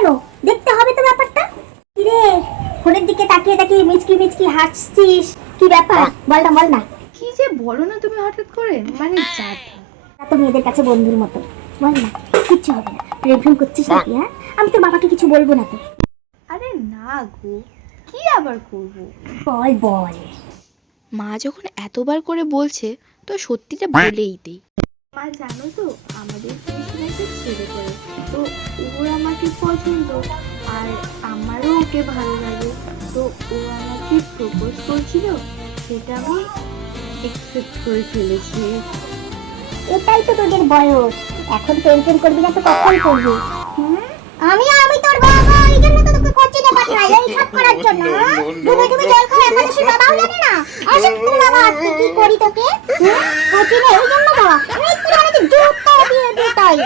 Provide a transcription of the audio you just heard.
কেন? দেখতে হবে তো ব্যাপারটা। রে ফোনের দিকে তাকিয়ে তাকিয়ে মিচকি মিচকি হাসছিস, কি ব্যাপার বল না। কি যে বলো না তুমি হঠাৎ করে, মানে যা তো মেয়েদের কাছে বন্ধুর মতো, বল না। কিচ্ছু হবে না, প্রেম করছিস নাকি? হ্যাঁ, আমি তো বাবাকে কিছু বলবো না তো। আরে না গো, কি আবার করবো? বল। মা যখন এতবার করে বলছে তো সত্যিটা বলেই দেই। মা জানো তো, আমাদের টিউশনে একটা ছেলে করে, তো ওর আমাকে পছন্দ, আর আমারও ওকে ভালো লাগে। তো ও আমাকে প্রপোজ করছিল, সেটা আমি একসেপ্ট করে ফেলেছি। এটাই তো তোদের বয়স, এখন টেনশন করবি না তো কখন করবি? আমি তোর বাবা, এই জন্য তো তোকে কোচিংয়ে পাঠাই, এই সব করার জন্য। ডুবে ডুবে জল খাওয়া একাদশী বাবাও জানে না। আসলে তোর বাবা আজকে কি করি তোকে? কোচিংয়ে এই জন্য বাবা, আমি একটু মানে জুতা দিয়ে দিতাই।